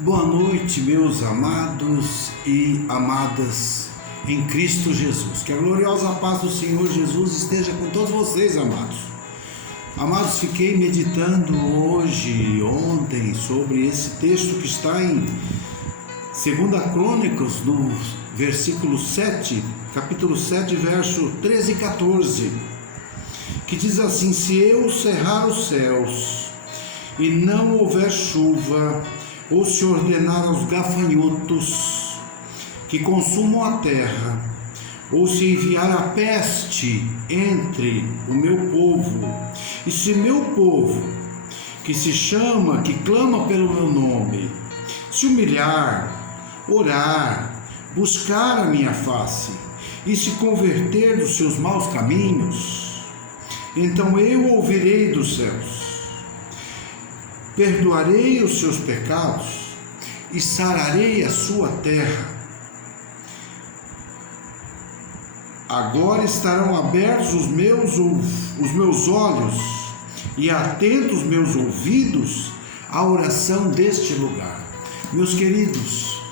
Boa noite, meus amados e amadas em Cristo Jesus. Que a gloriosa paz do Senhor Jesus esteja com todos vocês, amados. Amados, fiquei meditando hoje e ontem sobre esse texto que está em 2 Crônicas, no versículo 7, capítulo 7, verso 13 e 14, que diz assim: se eu cerrar os céus e não houver chuva, ou se ordenar aos gafanhotos que consumam a terra, ou se enviar a peste entre o meu povo, e se meu povo, que se chama, que clama pelo meu nome, se humilhar, orar, buscar a minha face, e se converter dos seus maus caminhos, então eu ouvirei dos céus, perdoarei os seus pecados e sararei a sua terra. Agora estarão abertos os meus olhos e atentos meus ouvidos à oração deste lugar. Meus queridos,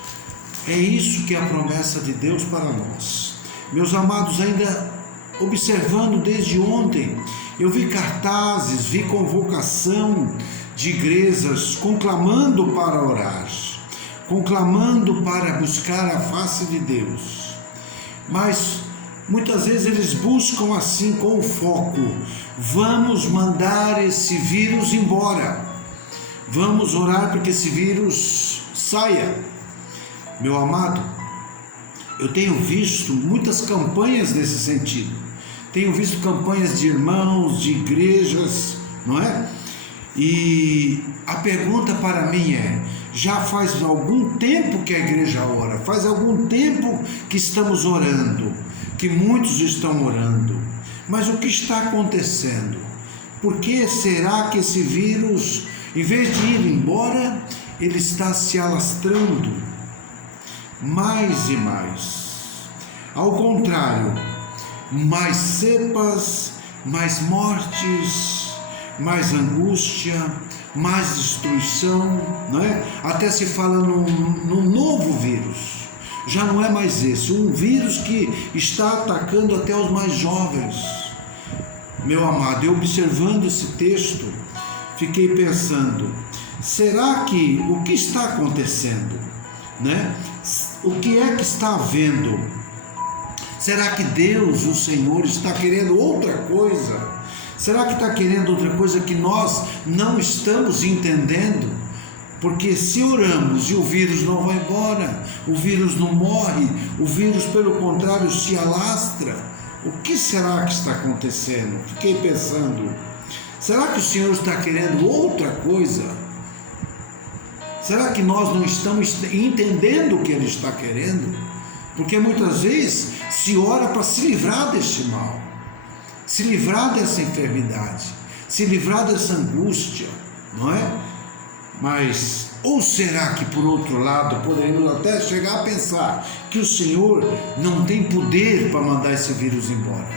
é isso que é a promessa de Deus para nós. Meus amados, ainda observando desde ontem, eu vi cartazes, vi convocação de igrejas conclamando para orar, conclamando para buscar a face de Deus. Mas muitas vezes eles buscam assim com o foco: vamos mandar esse vírus embora, vamos orar para que esse vírus saia. Meu amado, eu tenho visto muitas campanhas nesse sentido, tenho visto campanhas de irmãos, de igrejas, não é? E a pergunta para mim é: já faz algum tempo que a igreja ora, faz algum tempo que estamos orando, que muitos estão orando, mas o que está acontecendo? Por que será que esse vírus, em vez de ir embora, ele está se alastrando mais e mais? Ao contrário, mais cepas, mais mortes, mais angústia, mais destruição, não é? Até se fala num novo vírus, já não é mais esse, um vírus que está atacando até os mais jovens. Meu amado, eu observando esse texto, fiquei pensando: será que o que está acontecendo, né? O que é que está havendo? Será que Deus, o Senhor, está querendo outra coisa? Será que está querendo outra coisa que nós não estamos entendendo? Porque se oramos e o vírus não vai embora, o vírus não morre, o vírus pelo contrário se alastra, o que será que está acontecendo? Fiquei pensando: será que o Senhor está querendo outra coisa? Será que nós não estamos entendendo o que Ele está querendo? Porque muitas vezes se ora para se livrar deste mal, se livrar dessa enfermidade, se livrar dessa angústia, não é? Mas, ou será que por outro lado, poderíamos até chegar a pensar que o Senhor não tem poder para mandar esse vírus embora,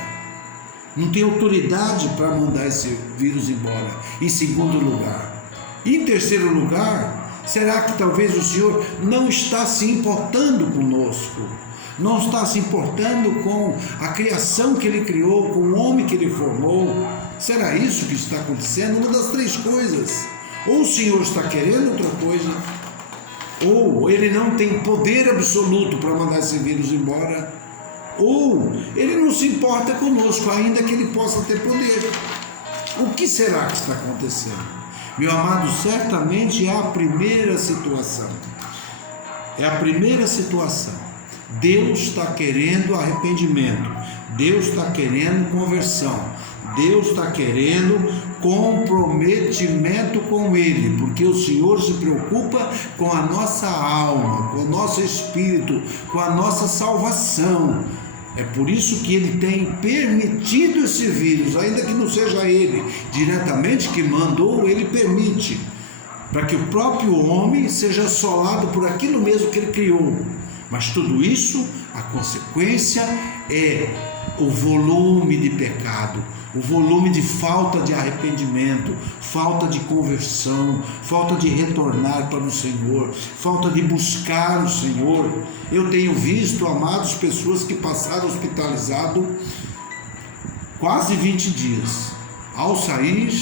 não tem autoridade para mandar esse vírus embora, em segundo lugar? E em terceiro lugar, será que talvez o Senhor não está se importando conosco, não está se importando com a criação que Ele criou, com o homem que Ele formou? Será isso que está acontecendo? Uma das três coisas: ou o Senhor está querendo outra coisa, ou Ele não tem poder absoluto para mandar esse vírus embora, ou Ele não se importa conosco, ainda que Ele possa ter poder. O que será que está acontecendo? Meu amado, certamente é a primeira situação. É a primeira situação. Deus está querendo arrependimento, Deus está querendo conversão, Deus está querendo comprometimento com Ele, porque o Senhor se preocupa com a nossa alma, com o nosso espírito, com a nossa salvação. É por isso que Ele tem permitido esse vírus, ainda que não seja Ele diretamente que mandou, Ele permite, para que o próprio homem seja assolado por aquilo mesmo que Ele criou. Mas tudo isso, a consequência é o volume de pecado, o volume de falta de arrependimento, falta de conversão, falta de retornar para o Senhor, falta de buscar o Senhor. Eu tenho visto, amados, pessoas que passaram hospitalizado quase 20 dias. Ao sair,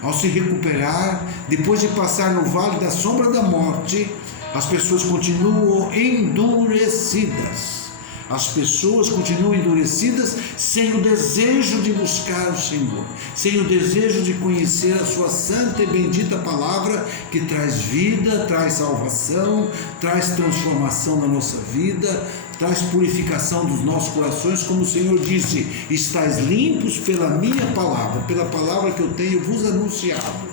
ao se recuperar, depois de passar no vale da sombra da morte, as pessoas continuam endurecidas. As pessoas continuam endurecidas sem o desejo de buscar o Senhor, sem o desejo de conhecer a sua santa e bendita palavra, que traz vida, traz salvação, traz transformação na nossa vida, traz purificação dos nossos corações, como o Senhor disse: estais limpos pela minha palavra, pela palavra que eu tenho vos anunciado.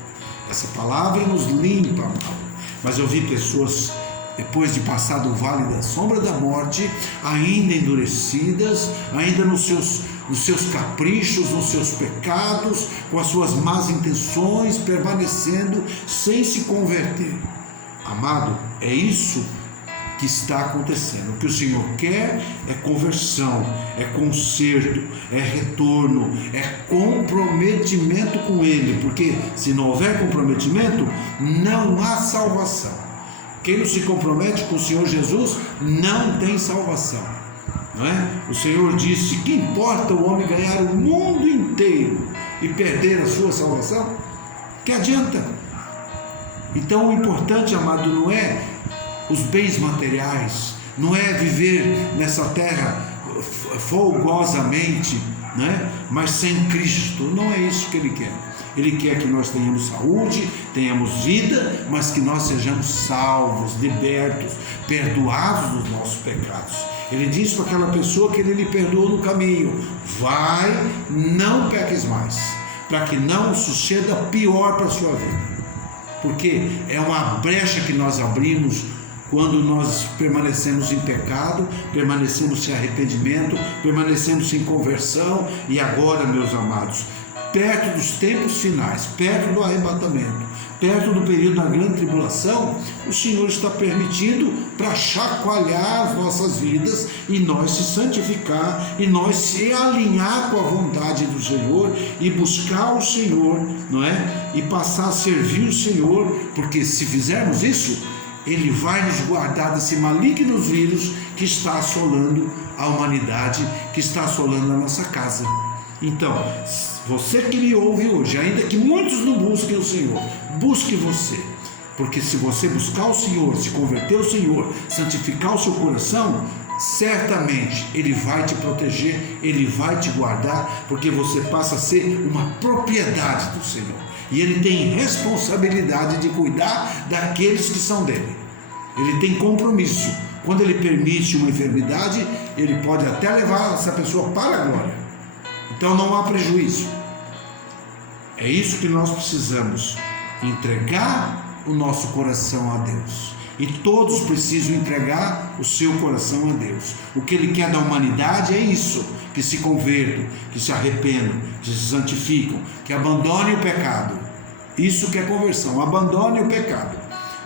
Essa palavra nos limpa, amado. Mas eu vi pessoas, depois de passar do vale da sombra da morte, ainda endurecidas, ainda nos seus caprichos, nos seus pecados, com as suas más intenções, permanecendo sem se converter. Amado, é isso que está acontecendo. O que o Senhor quer é conversão, é conserto, é retorno, é comprometimento com Ele, porque se não houver comprometimento, não há salvação. Quem não se compromete com o Senhor Jesus não tem salvação, não é? O Senhor disse: que importa o homem ganhar o mundo inteiro e perder a sua salvação? Que adianta? Então o importante, amado, não é os bens materiais, não é viver nessa terra folgosamente, né? Mas sem Cristo. Não é isso que Ele quer. Ele quer que nós tenhamos saúde, tenhamos vida, mas que nós sejamos salvos, libertos, perdoados dos nossos pecados. Ele disse para aquela pessoa que Ele lhe perdoou no caminho: vai, não peques mais, para que não suceda pior para a sua vida. Porque é uma brecha que nós abrimos quando nós permanecemos em pecado, permanecemos sem arrependimento, permanecemos sem conversão. E agora, meus amados, perto dos tempos finais, perto do arrebatamento, perto do período da grande tribulação, o Senhor está permitindo para chacoalhar as nossas vidas e nós se santificar, e nós se alinhar com a vontade do Senhor e buscar o Senhor, não é? E passar a servir o Senhor, porque se fizermos isso, Ele vai nos guardar desse maligno vírus que está assolando a humanidade, que está assolando a nossa casa. Então, você que me ouve hoje, ainda que muitos não busquem o Senhor, busque você, porque se você buscar o Senhor, se converter ao Senhor, santificar o seu coração, certamente Ele vai te proteger, Ele vai te guardar, porque você passa a ser uma propriedade do Senhor, e Ele tem responsabilidade de cuidar daqueles que são dele. Ele tem compromisso. Quando Ele permite uma enfermidade, Ele pode até levar essa pessoa para a glória. Então não há prejuízo. É isso que nós precisamos: entregar o nosso coração a Deus. E todos precisam entregar o seu coração a Deus. O que Ele quer da humanidade é isso: que se convertam, que se arrependam, que se santificam, que abandonem o pecado. Isso que é conversão: abandone o pecado.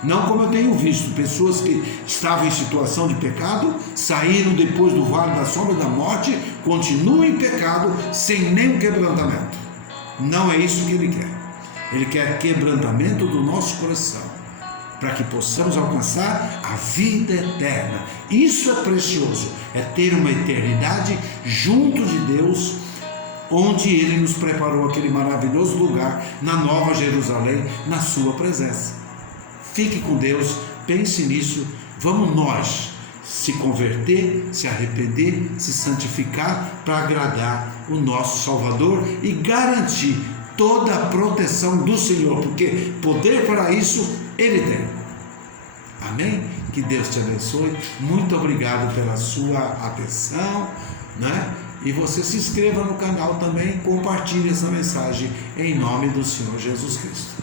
Não como eu tenho visto, pessoas que estavam em situação de pecado, saíram depois do vale da sombra da morte, continuam em pecado, sem nenhum quebrantamento. Não é isso que Ele quer. Ele quer quebrantamento do nosso coração, para que possamos alcançar a vida eterna. Isso é precioso, é ter uma eternidade junto de Deus, onde Ele nos preparou aquele maravilhoso lugar, na Nova Jerusalém, na sua presença. Fique com Deus, pense nisso. Vamos nós se converter, se arrepender, se santificar, para agradar o nosso Salvador e garantir toda a proteção do Senhor, porque poder para isso Ele tem. Amém? Que Deus te abençoe. Muito obrigado pela sua atenção, né? E você se inscreva no canal também, compartilhe essa mensagem em nome do Senhor Jesus Cristo.